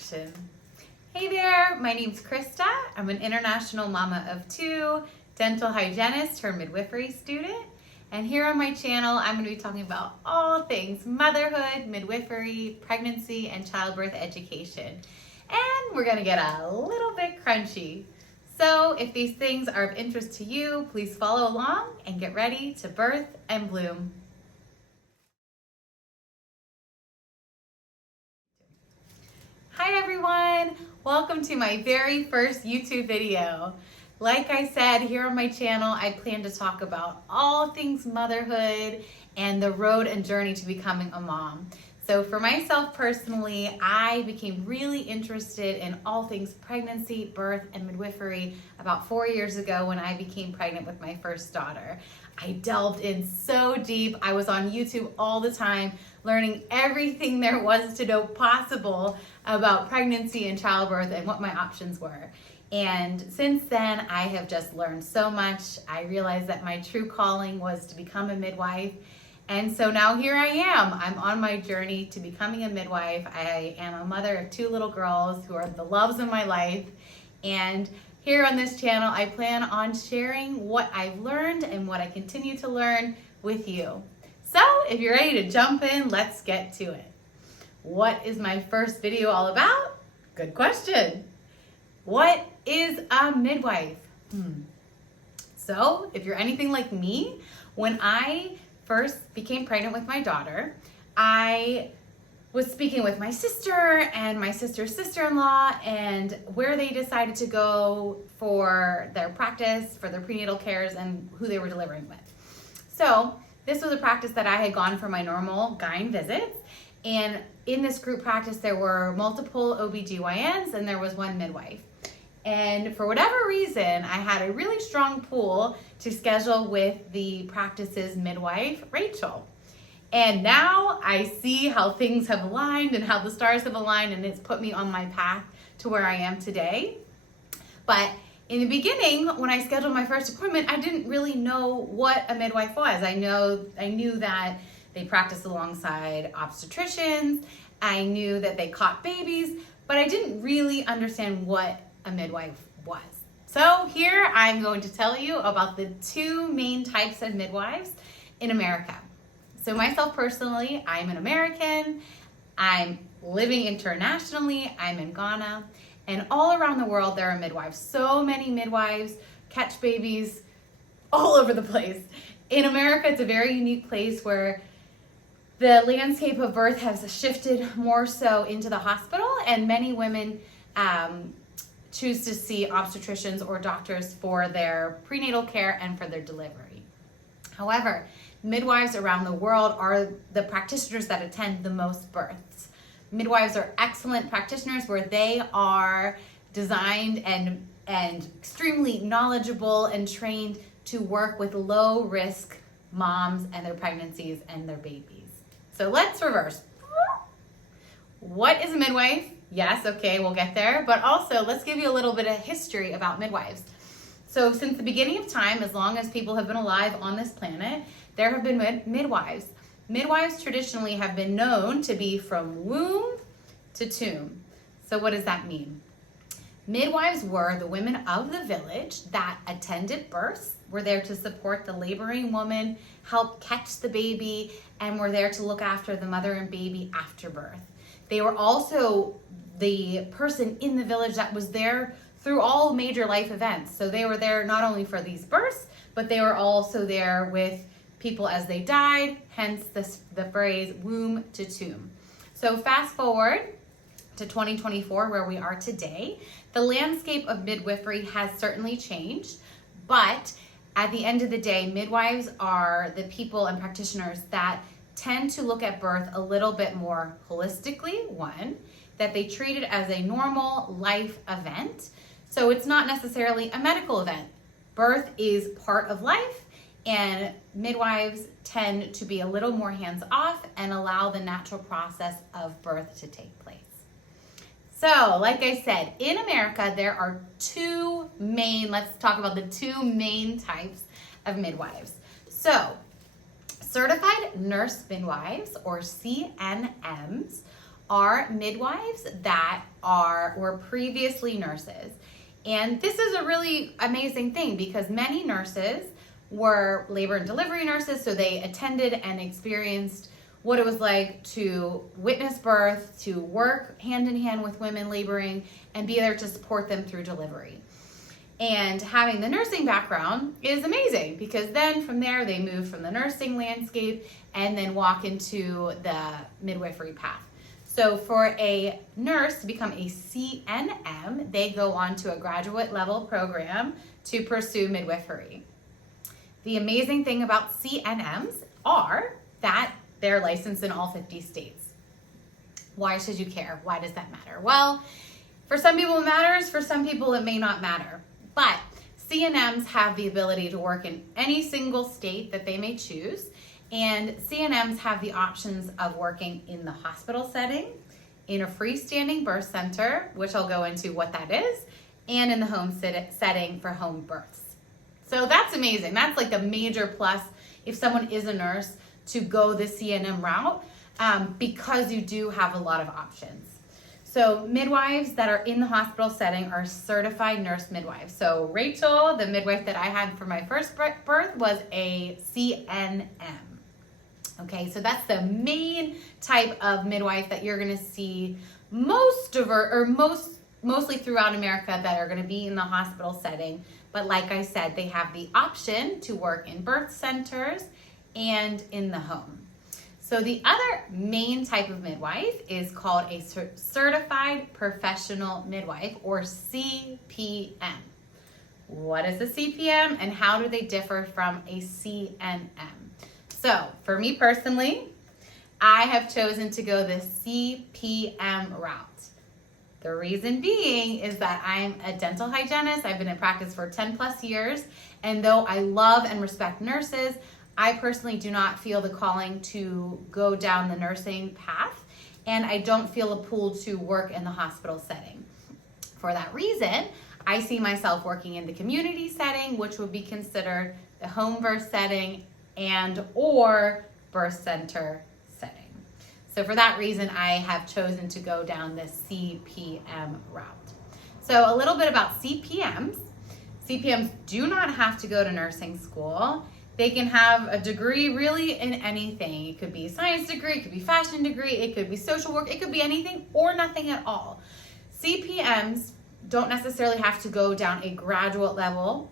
action. Hey there, my name's Krista. I'm an international mama of two, dental hygienist turned midwifery student. And here on my channel, I'm going to be talking about all things motherhood, midwifery, pregnancy, and childbirth education. And we're going to get a little bit crunchy. So if these things are of interest to you, please follow along and get ready to birth and bloom. Hi everyone, welcome to my very first YouTube video. Like I said, here on my channel, I plan to talk about all things motherhood and the road and journey to becoming a mom. So for myself personally, I became really interested in all things pregnancy, birth, and midwifery about 4 years ago when I became pregnant with my first daughter. I delved in so deep. I was on YouTube all the time, learning everything there was to know possible about pregnancy and childbirth and what my options were. And since then, I have just learned so much. I realized that my true calling was to become a midwife. And so now here I am. I'm on my journey to becoming a midwife. I am a mother of two little girls who are the loves of my life. And here on this channel, I plan on sharing what I've learned and what I continue to learn with you. So if you're ready to jump in, let's get to it. What is my first video all about? Good question. What is a midwife? So if you're anything like me, when I first became pregnant with my daughter, I was speaking with my sister and my sister's sister-in-law and where they decided to go for their practice, for their prenatal cares, and who they were delivering with. So this was a practice that I had gone for my normal gyne visits. And in this group practice, there were multiple OBGYNs and there was one midwife. And for whatever reason, I had a really strong pull to schedule with the practice's midwife, Rachel. And now I see how things have aligned and how the stars have aligned, and it's put me on my path to where I am today. But in the beginning, when I scheduled my first appointment, I didn't really know what a midwife was. I knew that they practiced alongside obstetricians. I knew that they caught babies, but I didn't really understand what a midwife was. So here I'm going to tell you about the two main types of midwives in America. So myself personally, I'm an American. I'm living internationally. I'm in Ghana. And all around the world, there are midwives. So many midwives catch babies all over the place. In America, it's a very unique place where the landscape of birth has shifted more so into the hospital, and many women choose to see obstetricians or doctors for their prenatal care and for their delivery. However, midwives around the world are the practitioners that attend the most births. Midwives are excellent practitioners where they are designed and extremely knowledgeable and trained to work with low risk moms and their pregnancies and their babies. So let's reverse. What is a midwife? Yes, okay, we'll get there. But also, let's give you a little bit of history about midwives. So since the beginning of time, as long as people have been alive on this planet, there have been midwives. Midwives traditionally have been known to be from womb to tomb. So what does that mean? Midwives were the women of the village that attended births, were there to support the laboring woman, help catch the baby, and were there to look after the mother and baby after birth. They were also the person in the village that was there through all major life events. So they were there not only for these births, but they were also there with people as they died, hence the phrase womb to tomb. So fast forward to 2024, where we are today, the landscape of midwifery has certainly changed, but at the end of the day, midwives are the people and practitioners that tend to look at birth a little bit more holistically. One, that they treat it as a normal life event. So it's not necessarily a medical event. Birth is part of life, and midwives tend to be a little more hands-off and allow the natural process of birth to take place. So, like I said, in America, there are let's talk about the two main types of midwives. So, Certified Nurse Midwives, or CNMs, are midwives that were previously nurses. And this is a really amazing thing because many nurses were labor and delivery nurses, so they attended and experienced what it was like to witness birth, to work hand in hand with women laboring, and be there to support them through delivery. And having the nursing background is amazing because then from there they move from the nursing landscape and then walk into the midwifery path. So for a nurse to become a CNM, they go on to a graduate level program to pursue midwifery. The amazing thing about CNMs are that they're licensed in all 50 states. Why should you care? Why does that matter? Well, for some people it matters, for some people it may not matter. But CNMs have the ability to work in any single state that they may choose. And CNMs have the options of working in the hospital setting, in a freestanding birth center, which I'll go into what that is, and in the home setting for home births. So that's amazing. That's like a major plus if someone is a nurse to go the CNM route because you do have a lot of options. So midwives that are in the hospital setting are certified nurse midwives. So Rachel, the midwife that I had for my first birth, was a CNM. Okay, so that's the main type of midwife that you're gonna see mostly throughout America that are gonna be in the hospital setting. But like I said, they have the option to work in birth centers and in the home. So the other main type of midwife is called a Certified Professional Midwife, or CPM. What is a CPM and how do they differ from a CNM? So for me personally, I have chosen to go the CPM route. The reason being is that I'm a dental hygienist. I've been in practice for 10 plus years. And though I love and respect nurses, I personally do not feel the calling to go down the nursing path, and I don't feel a pull to work in the hospital setting. For that reason, I see myself working in the community setting, which would be considered the home birth setting and or birth center setting. So for that reason, I have chosen to go down the CPM route. So a little bit about CPMs. CPMs do not have to go to nursing school. They can have a degree really in anything. It could be a science degree, it could be fashion degree, it could be social work, it could be anything or nothing at all. CPMs don't necessarily have to go down a graduate level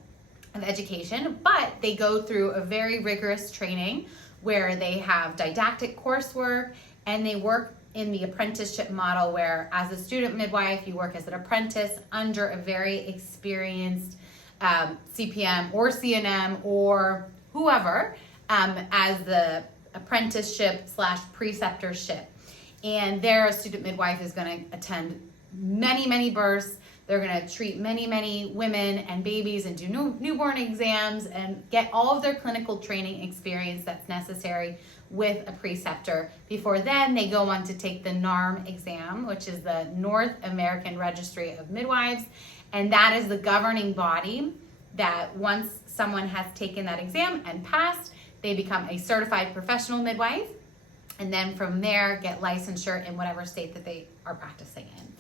of education, but they go through a very rigorous training where they have didactic coursework and they work in the apprenticeship model where as a student midwife, you work as an apprentice under a very experienced CPM or CNM or whoever as the apprenticeship / preceptorship. And their student midwife is going to attend many births. They're going to treat many women and babies and do newborn exams and get all of their clinical training experience that's necessary with a preceptor. Before then, they go on to take the NARM exam, which is the North American Registry of Midwives. And that is the governing body that once someone has taken that exam and passed, they become a certified professional midwife. And then from there, get licensure in whatever state that they are practicing in.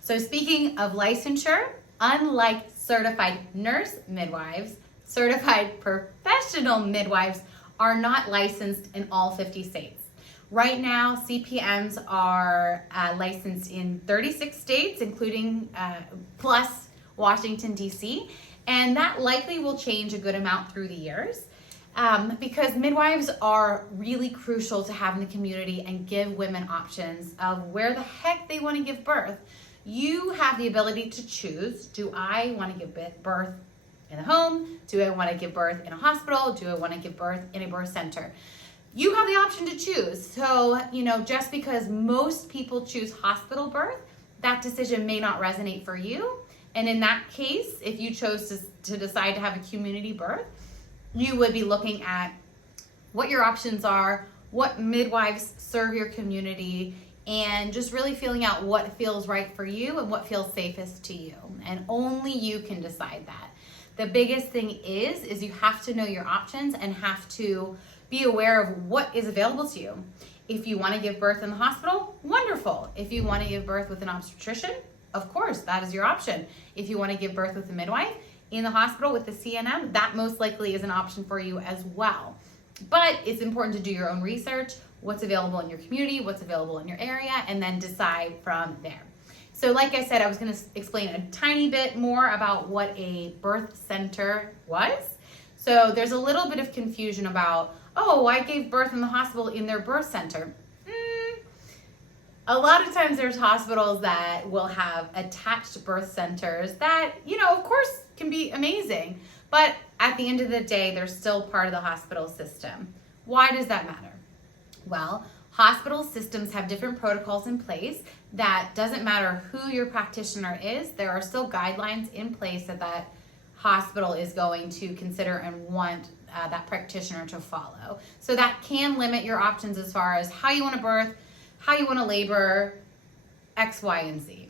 So speaking of licensure, unlike certified nurse midwives, certified professional midwives are not licensed in all 50 states. Right now, CPMs are licensed in 36 states, including plus Washington, D.C., and that likely will change a good amount through the years because midwives are really crucial to have in the community and give women options of where the heck they want to give birth. You have the ability to choose, do I want to give birth in the home? Do I want to give birth in a hospital? Do I want to give birth in a birth center? You have the option to choose. So, just because most people choose hospital birth, that decision may not resonate for you. And in that case, if you chose to decide to have a community birth, you would be looking at what your options are, what midwives serve your community, and just really feeling out what feels right for you and what feels safest to you. And only you can decide that. The biggest thing is you have to know your options and have to be aware of what is available to you. If you want to give birth in the hospital, wonderful. If you want to give birth with an obstetrician, of course, that is your option. If you want to give birth with a midwife in the hospital with the CNM, that most likely is an option for you as well. But it's important to do your own research, what's available in your community, what's available in your area, and then decide from there. So like I said, I was going to explain a tiny bit more about what a birth center was. So there's a little bit of confusion about, oh, I gave birth in the hospital in their birth center. A lot of times there's hospitals that will have attached birth centers that, of course can be amazing, but at the end of the day, they're still part of the hospital system. Why does that matter? Well, hospital systems have different protocols in place that doesn't matter who your practitioner is, there are still guidelines in place that hospital is going to consider and want that practitioner to follow. So that can limit your options as far as how you want to birth, how you want to labor, X, Y, and Z.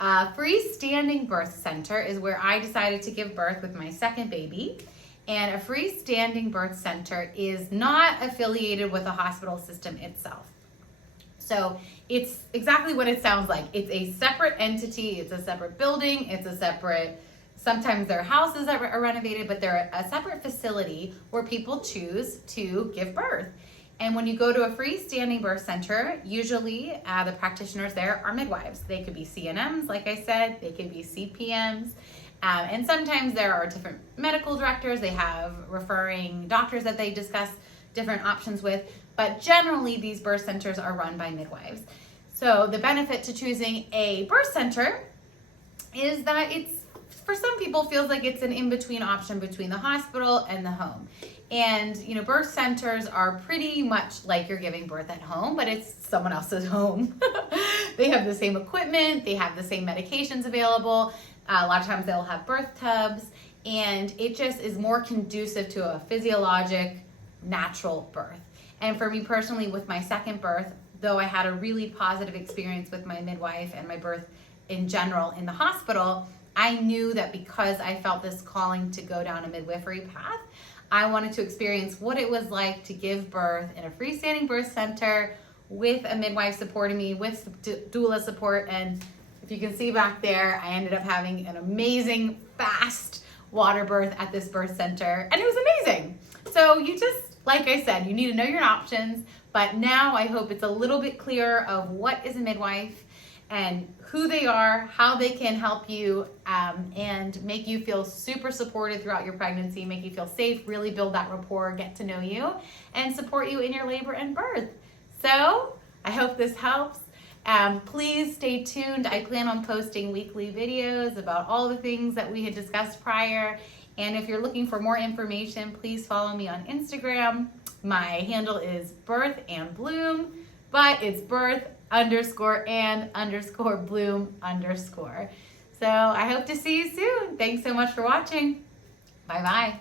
Freestanding birth center is where I decided to give birth with my second baby. And a freestanding birth center is not affiliated with a hospital system itself. So it's exactly what it sounds like. It's a separate entity, it's a separate building, it's a separate, sometimes their houses are renovated, but they're a separate facility where people choose to give birth. And when you go to a freestanding birth center, usually the practitioners there are midwives. They could be CNMs, like I said, they could be CPMs. And sometimes there are different medical directors. They have referring doctors that they discuss different options with. But generally, these birth centers are run by midwives. So the benefit to choosing a birth center is that it's, for some people, feels like it's an in-between option between the hospital and the home. And, birth centers are pretty much like you're giving birth at home, but it's someone else's home. They have the same equipment, they have the same medications available. A lot of times they'll have birth tubs, and it just is more conducive to a physiologic, natural birth. And for me personally, with my second birth, though I had a really positive experience with my midwife and my birth in general in the hospital, I knew that because I felt this calling to go down a midwifery path, I wanted to experience what it was like to give birth in a freestanding birth center with a midwife supporting me, with doula support. And if you can see back there, I ended up having an amazing, fast water birth at this birth center, and it was amazing. So you just, like I said, you need to know your options, but now I hope it's a little bit clearer of what is a midwife and who they are, how they can help you, and make you feel super supported throughout your pregnancy, make you feel safe, really build that rapport, get to know you, and support you in your labor and birth. So I hope this helps. Please stay tuned. I plan on posting weekly videos about all the things that we had discussed prior. And if you're looking for more information, please follow me on Instagram. My handle is birth and bloom, but it's birth_and_bloom_. So I hope to see you soon. Thanks so much for watching. Bye-bye.